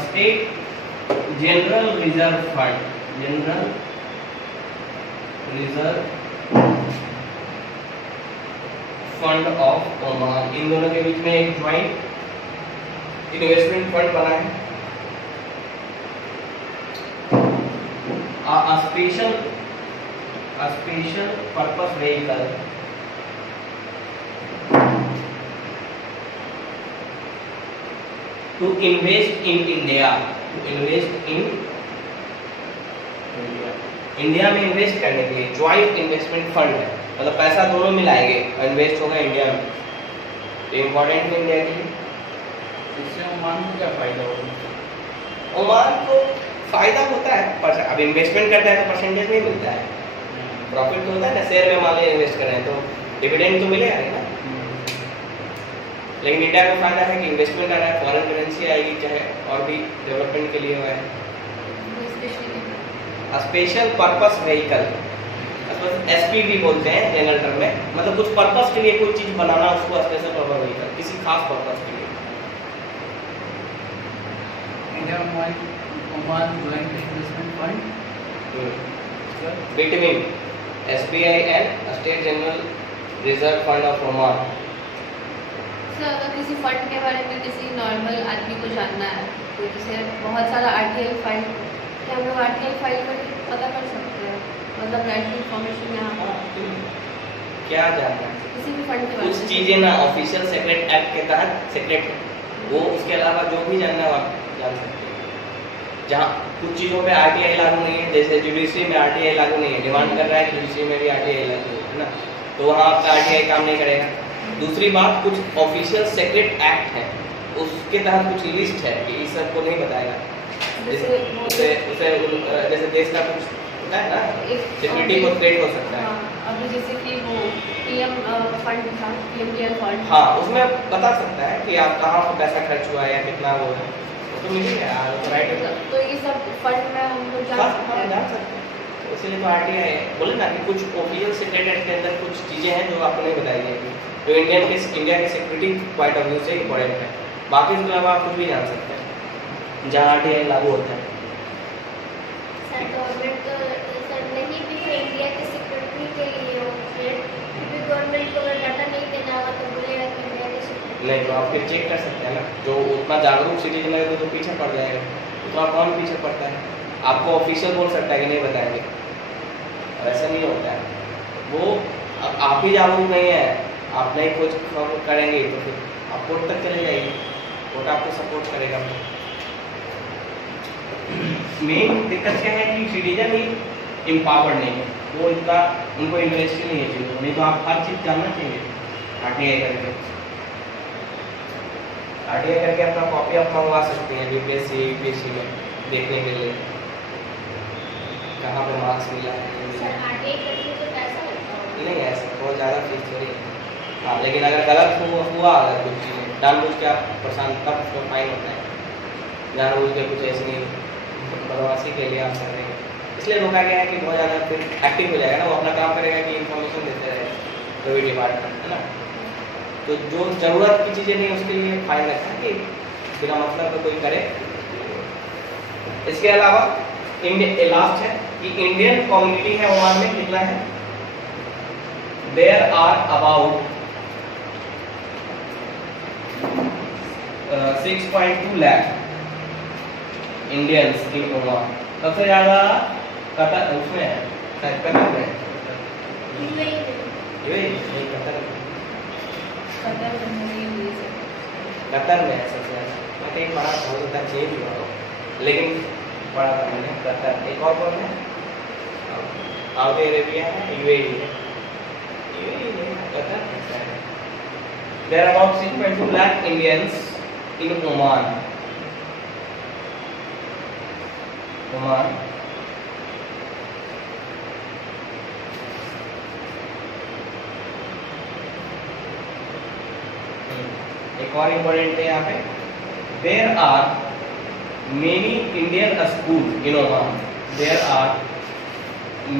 State General Reserve Fund of Oman, इन दोनों के बीच में एक ज्वाइंट इन्वेस्टमेंट फंड बना है। Special purpose vehicle to invest in India, India में invest करने के लिए ज्वाइंट इन्वेस्टमेंट फंड है, मतलब पैसा दोनों मिलाएंगे और इन्वेस्ट होगा इंडिया में। तो इम्पोर्टेंट है इंडिया के लिए। इससे ओमान को क्या फायदा होगा? ओमान को फायदा होता है, अब इन्वेस्टमेंट करता है तो परसेंटेज नहीं मिलता है, प्रॉफिट तो होता है ना। शेयर में मान लीजिए इन्वेस्ट कर रहे हैं तो डिविडेंड तो मिलेगा ही ना। लेकिन इंडिया को फायदा है कि इन्वेस्टमेंट आ रहा है, फॉरेन करेंसी आएगी, चाहे और भी डेवलपमेंट के लिए हुआ है। स्पेशल पर्पस व्हीकल, SPV बोलते हैं जनरल टर्म में, मतलब कुछ पर्पस के लिए कोई चीज बनाना, उसको स्पेशल पर्पस व्हीकल, किसी खास पर्पस के लिए। India Oman joint investment fund between SBI and State General Reserve Fund of Oman. Sir अगर किसी फंड के बारे में किसी नॉर्मल आदमी को जानना है, तो जैसे बहुत सारा RTI फाइल, क्या हम लोग RTI फाइल पर पता कर सकते हैं, मतलब नेट इन्फॉर्मेशन यहाँ पर क्या जानना है? किसी भी फंड के बारे कुछ में? चीजें ना ऑफिशियल सेक्रेट एक्ट के तहत सेक्रेट है, वो उसके अलावा जो भी जानना है आप जान सकते हैं। जहाँ कुछ चीज़ों पे RTI लागू नहीं है, जैसे जुडिशरी में RTI लागू नहीं है, डिमांड कर रहा है जुडिशरी में भी RTI लागू है ना, तो वहाँ आपका RTI काम नहीं करेगा। दूसरी बात, कुछ ऑफिशियल सेक्रेट एक्ट है, उसके तहत कुछ लिस्ट है कि इस सबको नहीं बताएगा। जैसे देश का कुछ होता है ना, सिक्योरिटी को थ्रेट हो सकता है। हाँ, अभी जैसे कि वो PM फंड था, PMKL फंड, हाँ, उसमें बता सकता है कि आप कहाँ पर पैसा खर्च हुआ है या कितना वो है, तो मिलेगा राइट। तो ये सब फंड में हम लोग जान सकते हैं। जान सकते हैं, तो इसीलिए तो RTI है। बोले ना कि कुछ ऑफिशियल सेक्रेट एक्ट के अंदर कुछ चीज़ें हैं जो आपको नहीं बताई जाएगी, जो इंडिया के सिक्योरिटी पॉइंट ऑफ व्यू से इम्पोर्टेंट है। बाकी इसके अलावा आप कुछ भी जान सकते हैं जहाँ RTI लागू होता है। सर गवर्नमेंट तो सर नहीं भी है इंडिया की सिक्योरिटी के लिए वो थ्रेट, क्योंकि गवर्नमेंट को अगर डाटा नहीं देना होगा तो बोलेगा कि इंडिया की सिक्योरिटी नहीं तो आप फिर चेक कर सकते हैं ना, जो उतना जागरूक सिटीजन है तो पीछे पड़ जाएगा, तो आप कौन पीछे पड़ता है? आपको ऑफिशियल बोल सकता है कि नहीं बताएंगे, ऐसा नहीं होता है। वो आप ही जागरूक नहीं है, आप नहीं खोज करेंगे तो फिर आप कोर्ट तक चले जाएगी, कोर्ट आपको सपोर्ट करेगा। मेन दिक्कत क्या है कि सिटीजन ही एम्पावर्ड नहीं है, वो इतना उनको इंटरेस्ट नहीं है चीज़ों, नहीं तो आप हर चीज़ जानना चाहिए। RTI करके अपना कॉपी आप मंगवा सकते हैं UPSC UPSC में देखने के लिए कहाँ पे मार्क्स मिला है। सर RTI करने से पैसा लगता होगा? नहीं ऐसा बहुत ज़्यादा फीस थोड़ी है। हाँ, लेकिन अगर गलत हुआ अगर कुछ चीज़ें जानबूझ के आप परेशान, तब उसको फाइन होता है। जानबूझ के कुछ ऐसी नहीं बदमाशी के लिए आप कर रहे हैं, इसलिए रोका गया है कि बहुत ज़्यादा फिर एक्टिव हो जाएगा ना, वो अपना काम करेगा कि इन्फॉर्मेशन देते रहेगा कोई भी डिपार्टमेंट, है ना। तो जो जरूरत की चीजें नहीं उसके लिए फाइन रखा है कि बिना मतलब का कोई करे। इसके अलावा इंडिया लास्ट है कि इंडियन कम्युनिटी है ओमान में कितना है, there are about 6.2 lakh Indians in Oman. सबसे ज्यादा कतर उसमें है, कतर में है, यूएई कतर जनरली हुई से कतर में है सबसे ज्यादा। मैं कहीं पढ़ा था, हो सकता है चेंज हुआ हो, लेकिन पढ़ा था मैंने कतर। एक और कौन है, सऊदी अरेबिया है, यूएई है, कतर है। There are about 6.2 lakh Indians in Oman. Oman एक और इम्पोर्टेंट है यहाँ पे, there are many Indian school in Oman. There are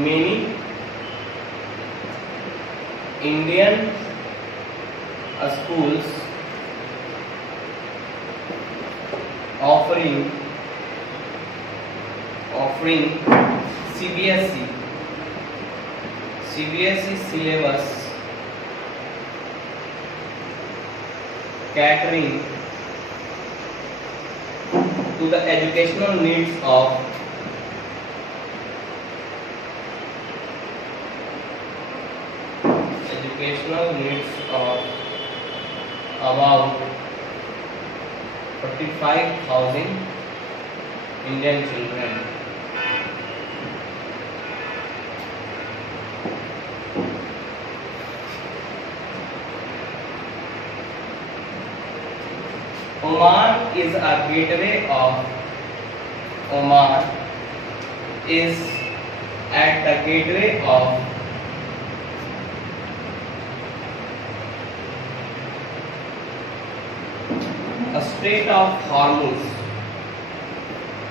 many Indian schools offering CBSE syllabus catering to the educational needs of about 45,000 Indian children. Oman is a gateway of Oman is at the gateway of a Strait of Hormuz.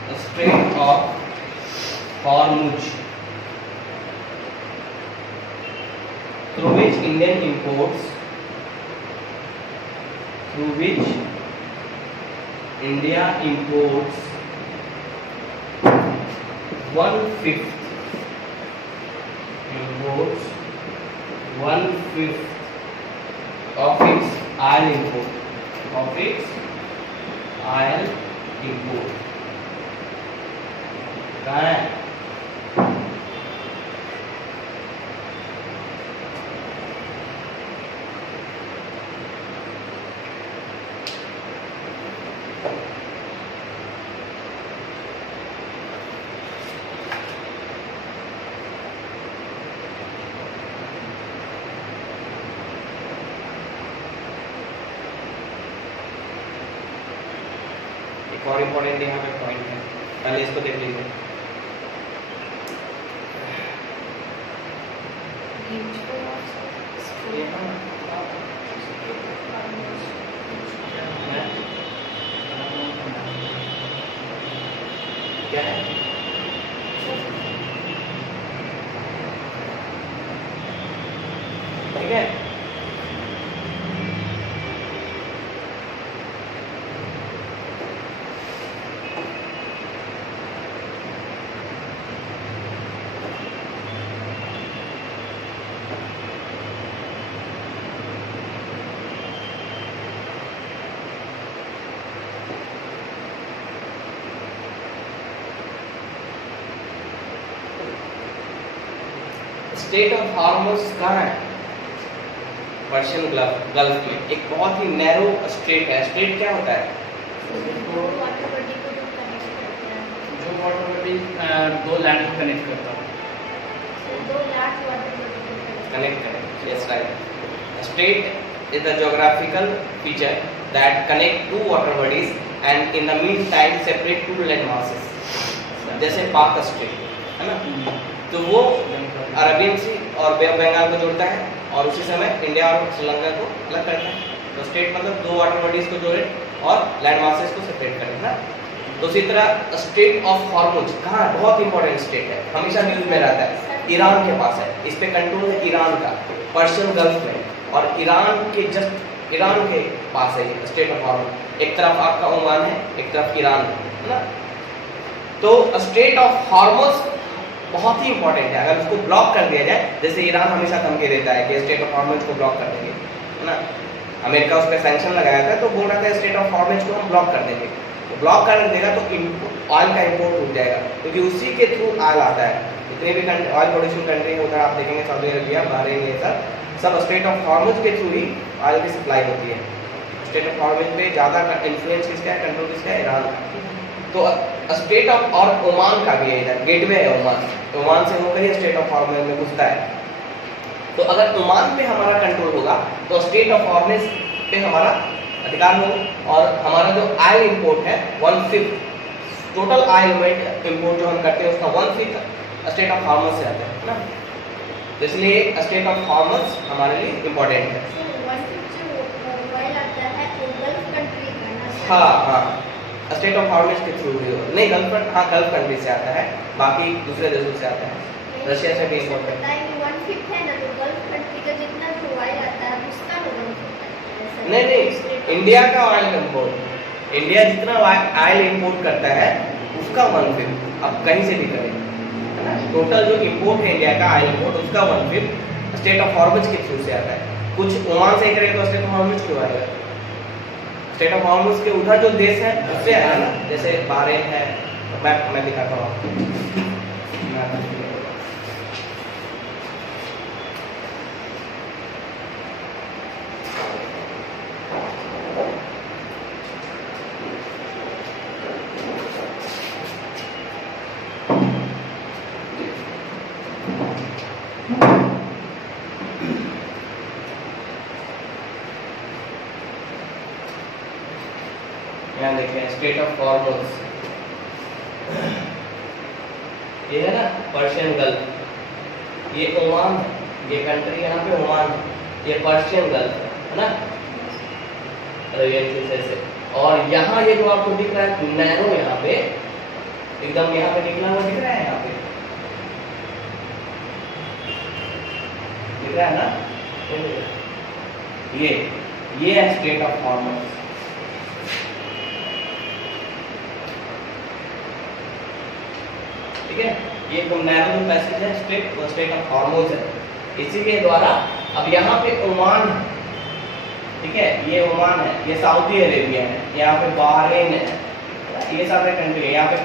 A Strait of Hormuz, through which Indian imports, through which India imports 1/5 of its oil import, कहाँ है? एक और important यहाँ पे point है, पहले इसको देख लीजिए। क्या है? ठीक है, स्टेट ऑफ हार्मोस कहाँ है? पर्शियन गल्फ में एक बहुत ही नैरो स्ट्रेट है। स्ट्रेट क्या होता है? वाटर बॉडी को जो कनेक्ट करते हैं, जो वाटर बॉडी दो लैंड को कनेक्ट करता है। दो लाख वाटर बॉडी को कनेक्ट करें। Yes right. Straight is the geographical feature that connect two water bodies and in the meantime separate two land masses, जैसे पाक स्ट्रेट है ना, तो वो अरबियन सी और बे ऑफ बंगाल को जोड़ता है और उसी समय इंडिया और श्रीलंका को अलग करता है। तो स्टेट मतलब दो वाटर बॉडीज को जोड़े और लैंड मासेस को सेपरेट करें ना। तो उसी तरह स्टेट ऑफ हॉर्मुज कहाँ है? बहुत इंपॉर्टेंट स्टेट है, हमेशा न्यूज में रहता है, ईरान के पास है। इस पे कंट्रोल है ईरान का, पर्शियन गल्फ में, और ईरान के जस्ट ईरान के पास है ये स्टेट ऑफ हॉर्मज। एक तरफ आपका ओमान है, एक तरफ ईरान है ना। तो स्टेट ऑफ हॉर्मज बहुत ही इंपॉर्टेंट है। अगर उसको ब्लॉक कर दिया जाए, जैसे ईरान हमेशा धमकी देता है कि स्टेट ऑफ हॉर्मज को ब्लॉक कर देंगे, है ना। अमेरिका उस पर सैंक्शन लगाया था तो बोल रहा था स्टेट ऑफ हॉर्मज को हम ब्लॉक कर देंगे। तो ब्लॉक कर देगा तो ऑयल का इंपोर्ट रुक जाएगा, क्योंकि उसी के थ्रू ऑयल आता है। जितने भी ऑयल प्रोड्यूसिंग कंट्री है उधर आप देखेंगे, सऊदी अरबिया, बहरीन, ये सब स्टेट ऑफ हॉर्मज के थ्रू ही ऑयल की सप्लाई होती है। स्टेट ऑफ हॉर्मज पे ज़्यादा इन्फ्लुएंस किसका है, कंट्रोल किसका है, ईरान का। तो स्टेट ऑफ और ओमान का भी है, इधर गेटवे है ओमान से होकर ही स्टेट ऑफ हॉर्मज में घुसता है। तो अगर ओमान पे हमारा कंट्रोल होगा तो स्टेट ऑफ हॉर्मज पे हमारा अधिकार होगा, और हमारा जो ऑयल इंपोर्ट है 1/5 टोटल ऑयल इंपोर्ट जो हम करते हैं उसका 1/5 स्टेट ऑफ हॉर्मज से आता है ना। तो इसलिए स्टेट ऑफ हॉर्मज हमारे लिए इम्पोर्टेंट है। हाँ, स्टेट ऑफ हॉर्मज के थ्रू ही नहीं, गल्फ कंट्री से आता है, बाकी दूसरे देशों से आता है, रशिया से भी इंपोर्ट करता है। नहीं, इंडिया का ऑयल इंपोर्ट, इंडिया जितना ऑयल इंपोर्ट करता है उसका 1/5 अब कहीं से भी करें, है ना। टोटल जो इंपोर्ट है इंडिया का ऑयल इंपोर्ट, उसका 1/5 स्टेट ऑफ हॉर्मज के थ्रू से आता है। कुछ ओमान से करें तो स्टेट ऑफ हॉर्मज क्यों आएगा, स्टेट ऑफ हॉर्मज के उधर जो देश है उससे आएगा ना, जैसे बहरीन है। मैं दिखाता हूँ आपको। यहाँ देखिए स्टेट ऑफ हॉर्मज, ये है ना पर्शियन गल्फ, ये ओमान, ये कंट्री यहाँ पे ओमान, ये पर्शियन गल्फ है ना, अरेबियन सी से। और यहाँ ये जो आपको दिख रहा है नैरो, यहाँ पे एकदम यहाँ पे निकला हुआ दिख रहा है, यहाँ पे दिख रहा है ना, ये है स्टेट ऑफ हॉर्मज। ठीक है, ये एकदम नैरो पैसेज है, स्टेट ऑफ हॉर्मज है। इसी के द्वारा अब यहाँ पे ओमान है, ठीक है, ये ओमान है, ये सऊदी अरेबिया है, यहाँ पे बहरीन है, ये सारे कंट्री है यहाँ पे।